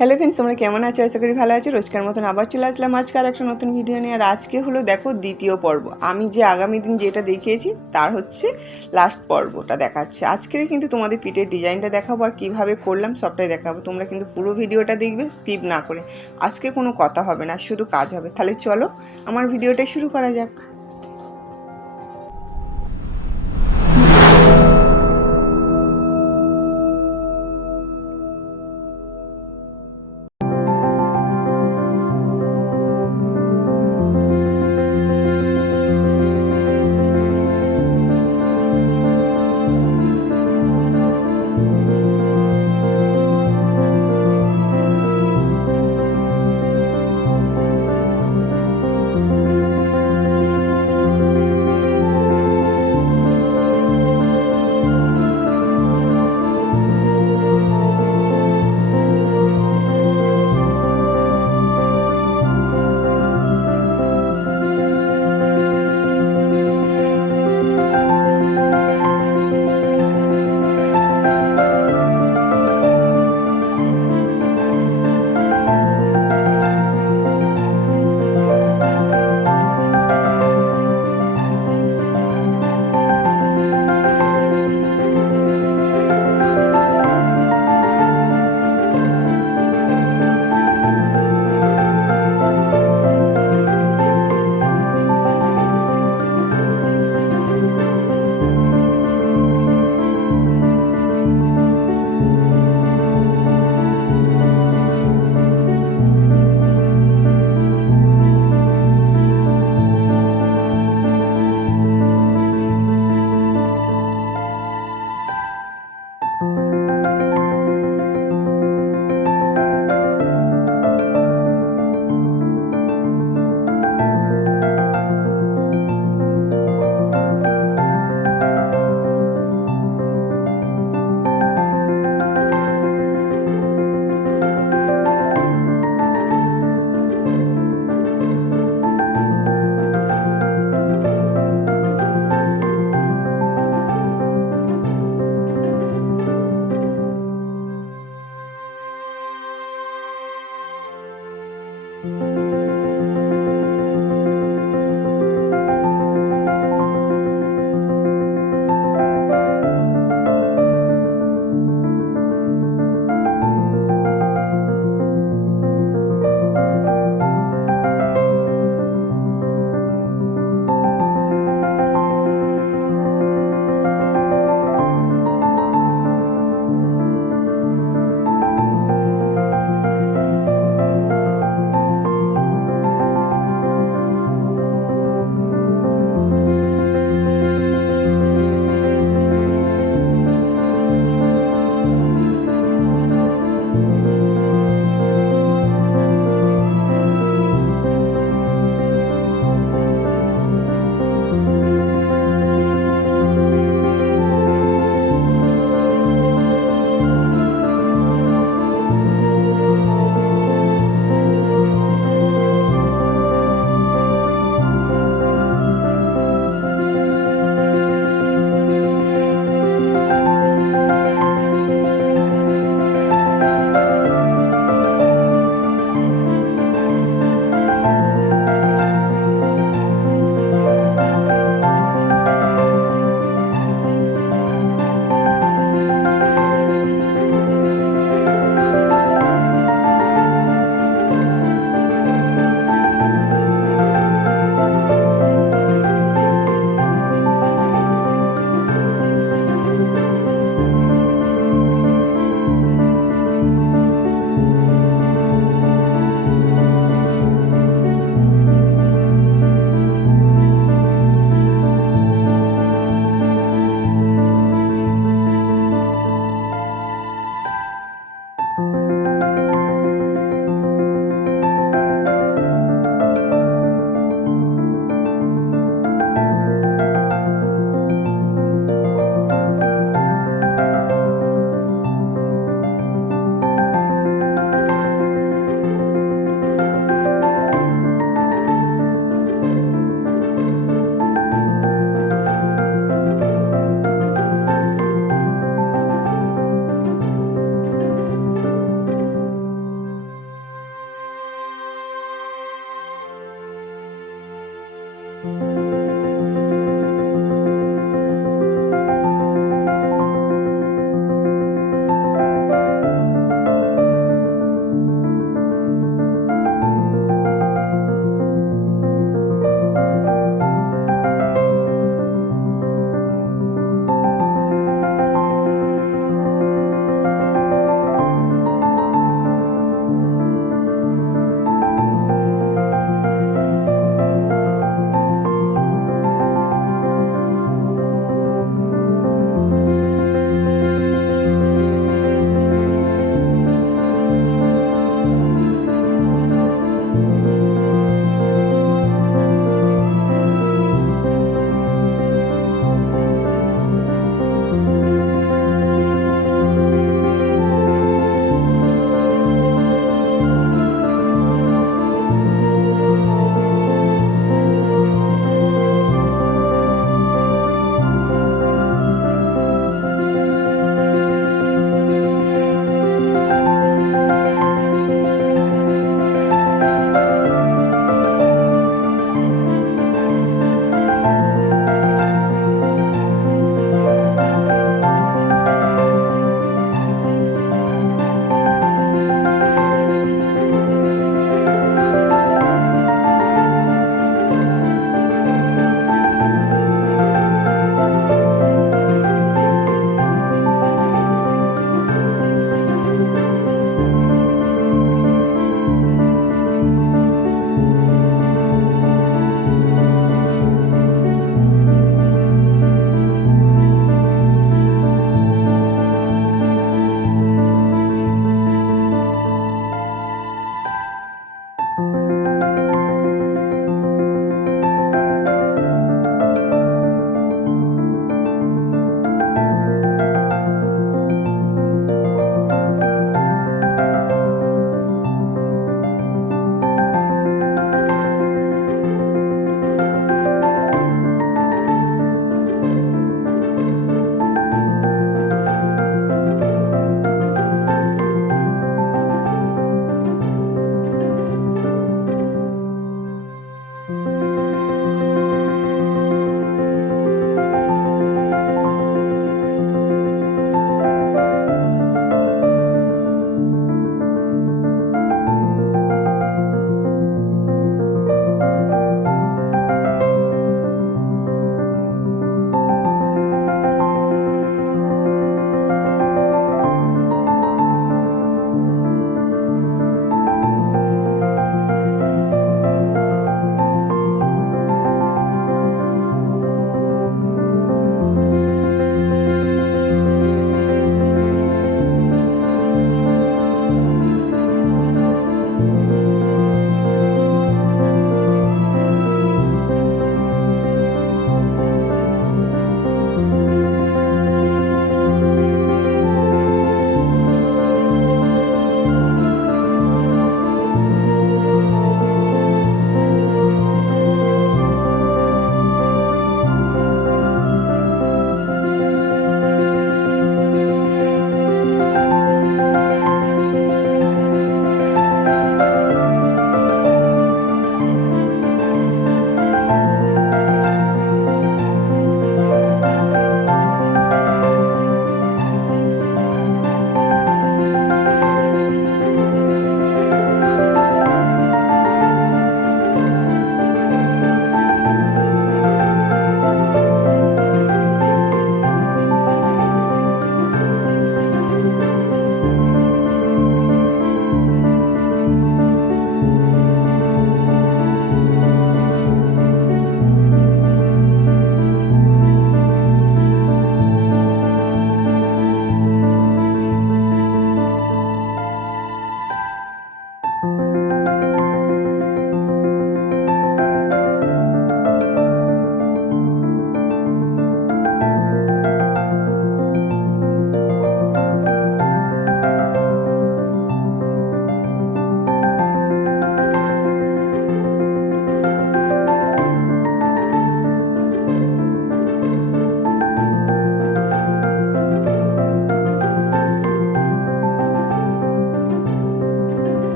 Hello friends, তোমরা কেমন আছো? আশা করি ভালো আছো। রোজকার মতন আবার চলে আসলাম আজকে আর একটা নতুন ভিডিও নিয়ে। আর আজকে হলো দেখো দ্বিতীয় পর্ব। আমি যে আগামী দিন যেটা দেখিয়েছি, তার হচ্ছে লাস্ট পর্বটা দেখাচ্ছে। আজকে কিন্তু তোমাদের পিঠের ডিজাইনটা দেখাবো আর কীভাবে করলাম সবটাই দেখাবো। তোমরা কিন্তু পুরো ভিডিওটা দেখবে স্কিপ না করে। আজকে কোনো কথা হবে না, শুধু কাজ হবে। তাহলে চলো, আমার ভিডিওটা শুরু করা যাক।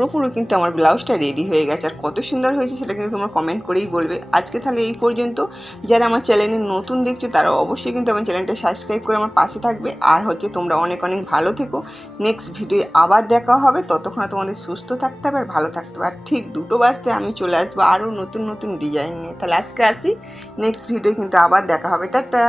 পুরোপুরো কিন্তু আমার ব্লাউজটা রেডি হয়ে গেছে। আর কত সুন্দর হয়েছে সেটা কিন্তু তোমরা কমেন্ট করেই বলবে। আজকে তাহলে এই পর্যন্ত। যারা আমার চ্যানেলে নতুন দেখছ, তারা অবশ্যই কিন্তু আমার চ্যানেলটা সাবস্ক্রাইব করে আমার পাশে থাকবে। আর হচ্ছে তোমরা অনেক অনেক ভালো থেকো। নেক্সট ভিডিও আবার দেখা হবে। ততক্ষণ তোমাদের সুস্থ থাকতে হবে আর ভালো থাকতে হবে। আর ঠিক দুটো বাজতে আমি চলে আসব আরও নতুন নতুন ডিজাইন নিয়ে। তাহলে আজকে আসি। নেক্সট ভিডিও কিন্তু আবার দেখা হবে। টাটা!